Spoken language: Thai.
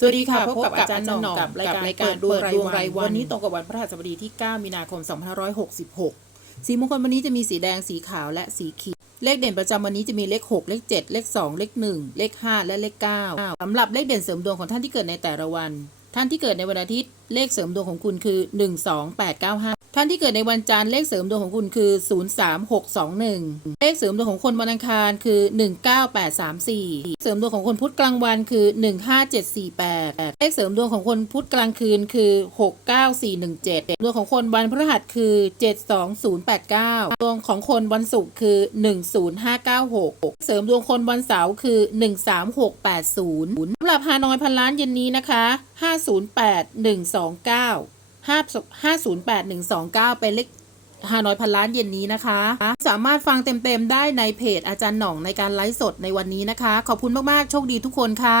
สวัสดีค่ะ พบกับอาจารย์หน่องกับรายการรายการดวงรายวัน วันนี้ตรงกับวันพฤหัสบดีที่ 9 มีนาคม 2566 สีมงคลวันนี้จะมีสีแดง สีขาว และสีเขียว เลขเด่นประจำวันนี้จะมีเลข 6 เลข 7 เลข 2 เลข 1 เลข 5 และเลข 9สำหรับเลขเด่นเสริมดวงของท่านที่เกิดในแต่ละวัน ท่านที่เกิดในวันอาทิตย์ เลขเสริมดวงของคุณคือ 12895 ท่านที่เกิดในวันจันทร์เลขเสริมดวงของคุณคือ 03621 เลขเสริมดวงของคนวันอังคารคือ 19834 เสริมดวงของคนพุธกลางวันคือ 15748 เลขเสริมดวงของคนพุธกลางคืนคือ 69417 ดวงของคนวันพฤหัสคือ 72089 ดวงของคนวันศุกร์คือ 10596 เสริมดวงคนวันเสาร์คือ 13680สำหรับฮานอยพันล้านเย็นนี้นะคะ 508129 508129 เป็นเลขฮานอยพันล้านเย็นนี้นะคะ สามารถฟังเต็มๆได้ในเพจอาจารย์หน่องในการไลฟ์สดในวันนี้นะคะ ขอบคุณมากๆ โชคดีทุกคนค่ะ